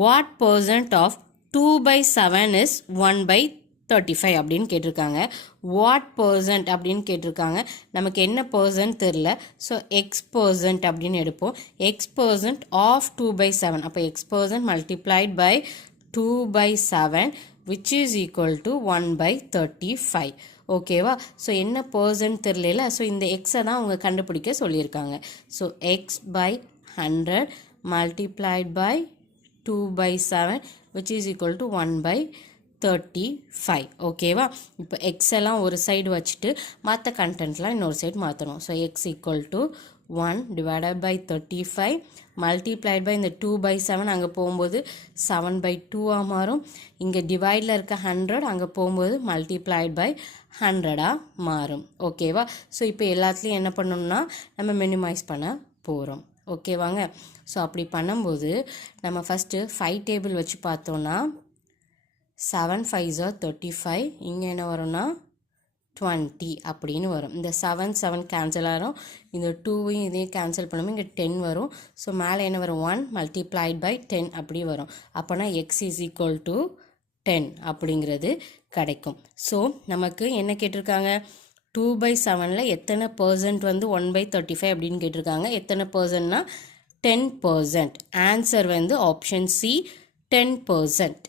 what percent of 2 by 7 is 1 by 35 அப்படின்னு கேட்டிருக்காங்க. What percent அப்படின்னு கேட்டிருக்காங்க. நமக்கு என்ன பர்சன்ட் தெரில. ஸோ எக்ஸ் பர்சன்ட் அப்படின்னு எடுப்போம். X percent of 2 by 7. அப்போ x percent multiplied by 2 by 7 which is equal to 1 by 35. ஓகேவா? ஸோ என்ன பர்சன்ட் தெரியல. ஸோ இந்த எக்ஸை தான் அவங்க கண்டுபிடிக்க சொல்லியிருக்காங்க. So x by 100 multiplied by 2 by 7 which is equal to 1 by 35. ஓகேவா? இப்போ எக்ஸ் எல்லாம் ஒரு சைடு வச்சுட்டு மற்ற கண்டென்ட்லாம் இன்னொரு சைடு மாற்றணும். So X equal to 1 divided by 35 multiplied by இந்த 2 by 7 அங்கே போகும்போது 7 by 2 மாறும். இங்கே டிவைடில் இருக்க 100 அங்கே போகும்போது multiplied by 100 மாறும். ஓகேவா? ஸோ இப்போ எல்லாத்துலேயும் என்ன பண்ணணும்னா நம்ம மினிமைஸ் பண்ண போகிறோம். ஓகேவாங்க? ஸோ அப்படி பண்ணும்போது நம்ம ஃபஸ்ட்டு 5 டேபிள் வச்சு பார்த்தோன்னா 7 5s are 35. இங்கே என்ன வரும்னா 20 அப்படின்னு வரும். இந்த 7 7 கேன்சல் ஆகும். இந்த 2வையும் இதையும் கேன்சல் பண்ணும்போது இங்கே 10 வரும். ஸோ மேலே என்ன வரும் 1 multiplied by 10 அப்படி வரும். அப்போனா எக்ஸ் இஸ் ஈக்குவல் டு 10 அப்படிங்கிறது கிடைக்கும். ஸோ நமக்கு என்ன கேட்டிருக்காங்க, 2 by 7ல் எத்தனை பர்சன்ட் வந்து 1 by 35 அப்படின்னு கேட்டிருக்காங்க. எத்தனை பர்சன்ட்னா 10%. ஆன்சர் வந்து ஆப்ஷன் சி 10%.